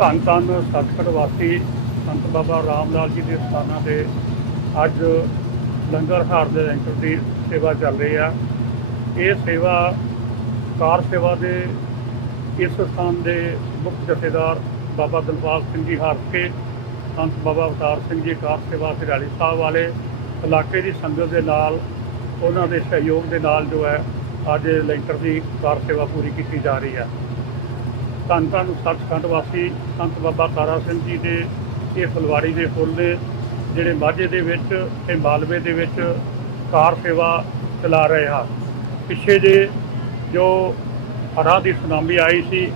ਧੰਨ ਧੰਨ ਸਤਿਗੁਰ ਵਾਸੀ ਸੰਤ ਬਾਬਾ ਰਾਮਲਾਲ ਜੀ ਦੇ ਸਥਾਨਾਂ ਤੇ ਅੱਜ ਲੰਗਰ ਹਾਰ ਦੇ ਲੈਂਟਰ ਦੀ ਸੇਵਾ ਚੱਲ ਰਹੀ ਆ। ਇਹ ਸੇਵਾ, ਕਾਰ ਸੇਵਾ ਦੇ ਇਸ ਸਥਾਨ ਦੇ ਮੁੱਖ ਜਥੇਦਾਰ ਬਾਬਾ ਦਿਲਬਾਗ ਸਿੰਘ ਜੀ ਹਾਰਕੇ ਸੰਤ ਬਾਬਾ ਅਵਤਾਰ ਸਿੰਘ ਜੀ ਕਾਰ ਸੇਵਾ ਸਿਰਾਲੀ ਸਾਹਿਬ ਵਾਲੇ ਇਲਾਕੇ ਦੀ ਸੰਗਤ ਦੇ ਨਾਲ, ਉਹਨਾਂ ਦੇ ਸਹਿਯੋਗ ਦੇ ਨਾਲ ਜੋ ਹੈ, ਅੱਜ ਲੈਂਟਰ ਦੀ ਕਾਰ ਸੇਵਾ ਪੂਰੀ ਕੀਤੀ ਜਾ ਰਹੀ ਹੈ ਧੰਨ ਧੰਨ ਸੱਚਖੰਡ ਵਾਸੀ ਸੰਤ ਬਾਬਾ ਤਾਰਾ ਸਿੰਘ ਜੀ ਦੇ ਇਹ ਫੁਲਵਾੜੀ ਦੇ ਫੁੱਲ ਨੇ, ਜਿਹੜੇ ਮਾਝੇ ਦੇ ਵਿੱਚ ਤੇ ਮਾਲਵੇ ਦੇ ਵਿੱਚ ਕਾਰ ਸੇਵਾ ਚਲਾ ਰਹੇ ਹਨ ਪਿੱਛੇ ਜੇ ਜੋ ਹੜ੍ਹਾਂ ਦੀ ਸੁਨਾਮੀ ਆਈ ਸੀ,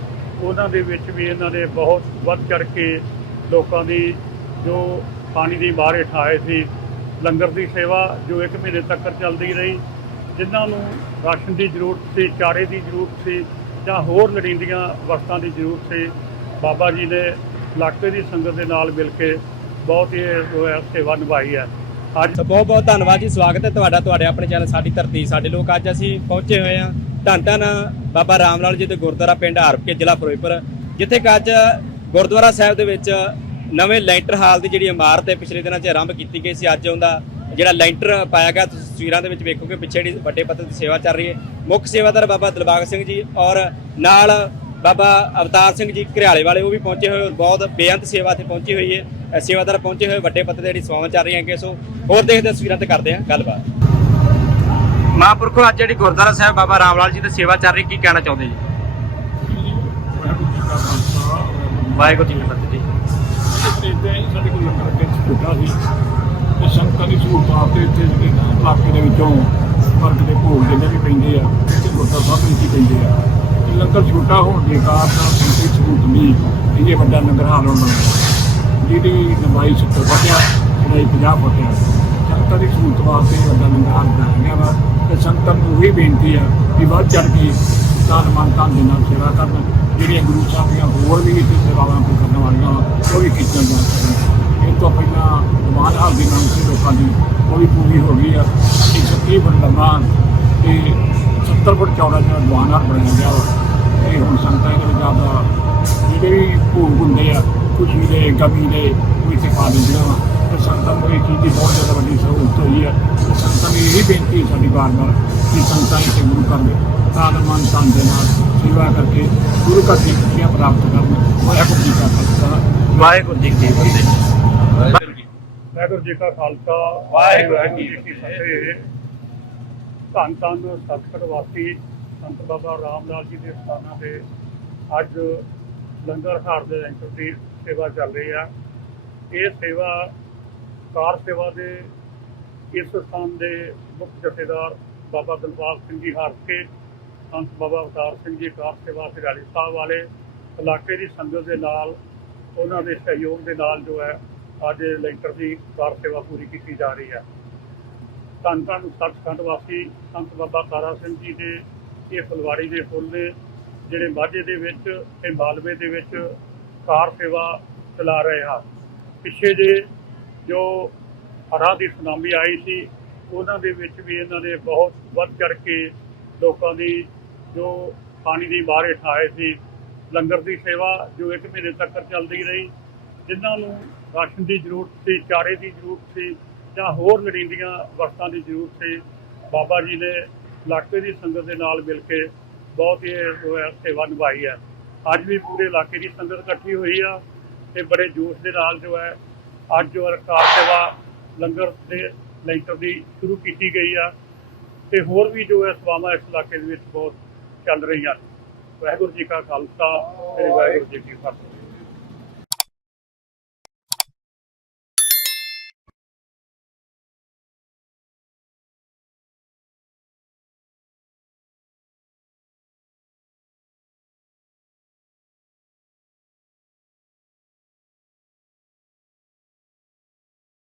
ਉਹਨਾਂ ਦੇ ਵਿੱਚ ਵੀ ਇਹਨਾਂ ਨੇ ਬਹੁਤ ਵੱਧ ਚੜ ਕੇ ਲੋਕਾਂ ਦੀ ਜੋ ਪਾਣੀ ਦੀ ਮਾਰ ਹੇਠ ਆਏ ਸੀ, ਲੰਗਰ ਦੀ ਸੇਵਾ ਜੋ ਇੱਕ ਮਹੀਨੇ ਤੱਕ ਚੱਲਦੀ ਰਹੀ, ਜਿਨ੍ਹਾਂ ਨੂੰ ਰਾਸ਼ਨ ਦੀ ਜ਼ਰੂਰਤ ਸੀ, ਚਾਰੇ ਦੀ ਜ਼ਰੂਰਤ ਸੀ ਜਾਂ ਹੋਰ ਲੋੜੀਂਦੀਆਂ ਵਸਤਾਂ ਦੀ ਜ਼ਰੂਰਤ ਸੀ। ਬਾਬਾ ਜੀ ਨੇ ਇਲਾਕੇ ਦੀ ਸੰਗਤ ਦੇ ਨਾਲ ਮਿਲ ਕੇ ਬਹੁਤ ਹੀ ਸੇਵਾ ਨਿਭਾਈ ਹੈ। ਅੱਜ ਬਹੁਤ ਬਹੁਤ ਧੰਨਵਾਦ ਜੀ, ਸਵਾਗਤ ਹੈ ਤੁਹਾਡਾ, ਤੁਹਾਡੇ ਆਪਣੇ ਚੈਨਲ ਸਾਡੀ ਧਰਤੀ, ਸਾਡੇ ਲੋਕ ਅੱਜ ਅਸੀਂ ਪਹੁੰਚੇ ਹੋਏ ਹਾਂ ਧੰਨ ਧੰਨ ਬਾਬਾ ਰਾਮ ਲਾਲ ਜੀ ਦੇ ਗੁਰਦੁਆਰਾ ਪਿੰਡ ਹਰਪਕੇ, ਜ਼ਿਲ੍ਹਾ ਫਿਰੋਜ਼ਪੁਰ, ਜਿੱਥੇ ਕਿ ਅੱਜ ਗੁਰਦੁਆਰਾ ਸਾਹਿਬ ਦੇ ਵਿੱਚ ਨਵੇਂ ਲੈਂਟਰ ਹਾਲ ਦੀ ਜਿਹੜੀ ਇਮਾਰਤ ਹੈ, ਪਿਛਲੇ ਦਿਨਾਂ 'ਚ ਆਰੰਭ ਕੀਤੀ ਗਈ ਸੀ, ਅੱਜ ਉਹਦਾ ਜਿਹੜਾ ਲੈਂਟਰ ਪਾਇਆ ਗਿਆ, ਤੁਸੀਂ ਤਸਵੀਰਾਂ ਦੇ ਵਿੱਚ ਵੇਖੋਗੇ, ਪਿੱਛੇ ਜਿਹੜੀ ਵੱਡੇ ਪੱਧਰ ਦੀ ਸੇਵਾ ਚੱਲ ਰਹੀ ਹੈ। ਮੁੱਖ ਸੇਵਾਦਾਰ ਬਾਬਾ ਦਿਲਬਾਗ ਸਿੰਘ ਜੀ ਔਰ ਨਾਲ ਬਾਬਾ ਅਵਤਾਰ ਸਿੰਘ ਜੀ ਘਰਿਆਲੇ ਵਾਲੇ ਉਹ ਵੀ ਪਹੁੰਚੇ ਹੋਏ ਬਹੁਤ ਬੇਅੰਤ ਸੇਵਾ ਤੇ ਪਹੁੰਚੀ ਹੋਈ ਹੈ। ਸੇਵਾਦਾਰ ਪਹੁੰਚੇ ਹੋਏ, ਵੱਡੇ ਪੱਧਰ ਤੇ ਜਿਹੜੀ ਸੇਵਾਵਾਂ ਚੱਲ ਰਹੀਆਂ ਕਿ ਸੋ ਹੋਰ ਦੇਖਦੇ ਤਸਵੀਰਾਂ ਤੇ ਕਰਦੇ ਹਾਂ ਗੱਲਬਾਤ। ਮਹਾਂਪੁਰਖੋ, ਅੱਜ ਜਿਹੜੀ ਗੁਰਦੁਆਰਾ ਸਾਹਿਬ ਬਾਬਾ ਰਾਮਲਾਲ ਜੀ ਦੀ ਸੇਵਾ ਚੱਲ ਰਹੀ, ਕੀ ਕਹਿਣਾ ਚਾਹੁੰਦੇ ਜੀ? ਵਾਹਿਗੁਰੂ ਜੀ ਕੀ ਫਤਿਹ ਜੀ ਸਾਡੇ ਕੋਲ ਲੰਗਰ ਅੱਗੇ ਛੁੱਟਾ ਸੀ ਤੇ ਸੰਗਤਾਂ ਦੀ ਸਹੂਲਤਾਂ ਵਾਸਤੇ ਇੱਥੇ ਜਿਹੜੇ ਇਲਾਕੇ ਦੇ ਵਿੱਚੋਂ ਫ਼ਰਕ ਦੇ ਭੋਗ ਜਿੰਨੇ ਵੀ ਪੈਂਦੇ ਆ ਤੇ ਗੁਰਦਾ ਸਾਹਿਬ ਵਿੱਚ ਪੈਂਦੇ ਆ। ਤੇ ਲੰਗਰ ਛੋਟਾ ਹੋਣ ਦੇ ਕਾਰਨ ਸੰਗਤ ਦੀ ਸਹੂਲਤ ਵੀ ਇਹ ਵੱਡਾ ਲੰਗਰ ਹਾਲ ਹੋਣਾ ਜਿਹਦੀ ਲੰਬਾਈ 70 ਫੁੱਟਿਆ ਲੰਬਾਈ 50 ਫੁੱਟਿਆ, ਸੰਗਤਾਂ ਦੀ ਸਹੂਲਤ ਵਾਸਤੇ ਵੱਡਾ ਲੰਗਰ ਹਾਲ ਬਣਾਇਆ ਗਿਆ ਵਾ। ਤੇ ਸੰਗਤਾਂ ਨੂੰ ਇਹ ਬੇਨਤੀ ਆ ਕਿ ਵੱਧ ਚੜ ਕੇ ਤਨ ਮਨ ਧਨ ਦੇ ਨਾਲ ਸੇਵਾ ਕਰਨ, ਜਿਹੜੀਆਂ ਗੁਰੂ ਸਾਹਿਬ ਦੀਆਂ ਹੋਰ ਵੀ ਇੱਥੇ ਸੇਵਾਵਾਂ ਕਰਨ ਵਾਲੀਆਂ ਉਹ ਵੀ ਕੀਤੀਆਂ ਜਾ ਸਕਣ ਘਰ ਦੀ ਮੰਗ ਸੀ ਲੋਕਾਂ ਦੀ ਉਹ ਵੀ ਪੂਰੀ ਹੋ ਗਈ ਆ। ਅਸੀਂ ਸੱਤੀ ਫੁੱਟ ਲੰਮਾ ਤੇ 70 ਫੁੱਟ ਚੌੜਾ ਜਿਹੜਾ ਦੀਵਾਨ ਹਾਲ ਬਣਾਇਆ ਗਿਆ ਵਾ। ਇਹ ਹੁਣ ਸੰਗਤਾਂ ਦੇ ਵਿੱਚ ਜ਼ਿਆਦਾ ਜਿਹੜੇ ਵੀ ਭੋਗ ਹੁੰਦੇ ਆ, ਖੁਸ਼ੀ ਦੇ, ਗਮੀ ਦੇ, ਉਹ ਇੱਥੇ ਪਾ ਦਿੰਦੀਆਂ ਵਾ। ਤੇ ਸੰਗਤਾਂ ਨੂੰ ਇਹ ਚੀਜ਼ ਦੀ ਬਹੁਤ ਜ਼ਿਆਦਾ ਵੱਡੀ ਸਹੂਲਤ ਹੋਈ ਹੈ ਤੇ ਸੰਗਤਾਂ ਨੂੰ ਇਹ ਬੇਨਤੀ ਹੈ ਸਾਡੀ ਬਾਰ ਬਾਰ ਕਿ ਸੰਗਤਾਂ ਇੱਥੇ ਗੁਰੂ ਘਰ ਦੇ ਮਨ ਤਨ ਦੇ ਨਾਲ ਸੇਵਾ ਕਰਕੇ ਗੁਰੂ ਘਰ ਦੀ ਖੁਸ਼ੀਆਂ ਪ੍ਰਾਪਤ ਕਰਨ। ਵਾਹਿਗੁਰੂ ਜੀ ਕਾ ਖਾਲਸਾ। ਵਾਹਿਗੁਰੂ ਜੀ ਕੀ ਫਤਿਹ। ਵਾਹਿਗੁਰੂ ਜੀ ਕਾ ਖਾਲਸਾ ਵਾਹਿਗੁਰੂ ਜੀ ਕੀ ਫਤਿਹ। ਧੰਨ ਧੰਨ ਸਤਿਗੁਰ ਵਾਸੀ ਸੰਤ ਬਾਬਾ ਰਾਮਲਾਲ ਜੀ ਦੇ ਸਥਾਨਾਂ ਤੇ ਅੱਜ ਲੰਗਰ ਹਾਰ ਦੇ ਲੈਂਟਰ ਦੀ ਸੇਵਾ ਚੱਲ ਰਹੀ ਆ। ਇਹ ਸੇਵਾ ਕਾਰ ਸੇਵਾ ਦੇ ਇਸ ਸਥਾਨ ਦੇ ਮੁੱਖ ਜਥੇਦਾਰ ਬਾਬਾ ਦਿਲਬਾਗ ਸਿੰਘ ਜੀ ਹਾਰਕੇ ਸੰਤ ਬਾਬਾ ਅਵਤਾਰ ਸਿੰਘ ਜੀ ਕਾਰ ਸੇਵਾ ਸਿਰਾਲੀ ਸਾਹਿਬ ਵਾਲੇ ਇਲਾਕੇ ਦੀ ਸੰਗਤ ਦੇ ਨਾਲ ਉਹਨਾਂ ਦੇ ਸਹਿਯੋਗ ਦੇ ਨਾਲ ਜੋ ਹੈ ਅੱਜ ਲੈਂਟਰ ਦੀ ਕਾਰ ਸੇਵਾ ਪੂਰੀ ਕੀਤੀ ਜਾ ਰਹੀ ਹੈ। ਧੰਨ ਧੰਨ ਸੱਚਖੰਡ ਵਾਸੀ ਸੰਤ ਬਾਬਾ ਤਾਰਾ ਸਿੰਘ ਜੀ ਦੇ, ਇਹ ਫਲਵਾੜੀ ਦੇ ਫੁੱਲ ਨੇ, ਜਿਹੜੇ ਮਾਝੇ ਦੇ ਵਿੱਚ ਤੇ ਮਾਲਵੇ ਦੇ ਵਿੱਚ ਕਾਰ ਸੇਵਾ ਚਲਾ ਰਹੇ ਹਨ ਪਿੱਛੇ ਜੇ ਜੋ ਹੜ੍ਹਾਂ ਦੀ ਸੁਨਾਮੀ ਆਈ ਸੀ, ਉਹਨਾਂ ਦੇ ਵਿੱਚ ਵੀ ਇਹਨਾਂ ਨੇ ਬਹੁਤ ਵੱਧ ਚੜ ਕੇ ਲੋਕਾਂ ਦੀ ਜੋ ਪਾਣੀ ਦੀ ਮਾਰ ਹੇਠ ਆਏ ਸੀ, ਲੰਗਰ ਦੀ ਸੇਵਾ ਜੋ ਇੱਕ ਮਹੀਨੇ ਤੱਕ ਚੱਲਦੀ ਰਹੀ ਜਿਨ੍ਹਾਂ ਨੂੰ ਰਾਸ਼ਨ ਦੀ ਜ਼ਰੂਰਤ ਸੀ, ਚਾਰੇ ਦੀ ਜ਼ਰੂਰਤ ਸੀ, ਜਾਂ ਹੋਰ ਲੋੜੀਂਦੀਆਂ ਵਸਤਾਂ ਦੀ ਜ਼ਰੂਰਤ ਸੀ, ਬਾਬਾ ਜੀ ਨੇ ਇਲਾਕੇ ਦੀ ਸੰਗਤ ਦੇ ਨਾਲ ਮਿਲ ਕੇ ਬਹੁਤ ਹੀ ਜੋ ਹੈ, ਸੇਵਾ ਨਿਭਾਈ ਹੈ। ਅੱਜ ਵੀ ਪੂਰੇ ਇਲਾਕੇ ਦੀ ਸੰਗਤ ਇਕੱਠੀ ਹੋਈ ਆ ਤੇ ਬੜੇ ਜੋਸ਼ ਦੇ ਨਾਲ ਜੋ ਹੈ, ਅੱਜ ਜੋ ਹੈ, ਕਾਰ ਸੇਵਾ ਲੰਗਰ ਦੇ ਲੈਂਟਰ ਦੀ ਸ਼ੁਰੂ ਕੀਤੀ ਗਈ ਆ ਤੇ ਹੋਰ ਵੀ ਜੋ ਹੈ, ਸੇਵਾਵਾਂ ਇਸ ਇਲਾਕੇ ਦੇ ਵਿੱਚ ਬਹੁਤ ਚੱਲ ਰਹੀਆਂ ਵਾਹਿਗੁਰੂ ਜੀ ਕਾ ਖਾਲਸਾ ਤੇ ਵਾਹਿਗੁਰੂ ਜੀ ਕੀ ਫਤਿਹ।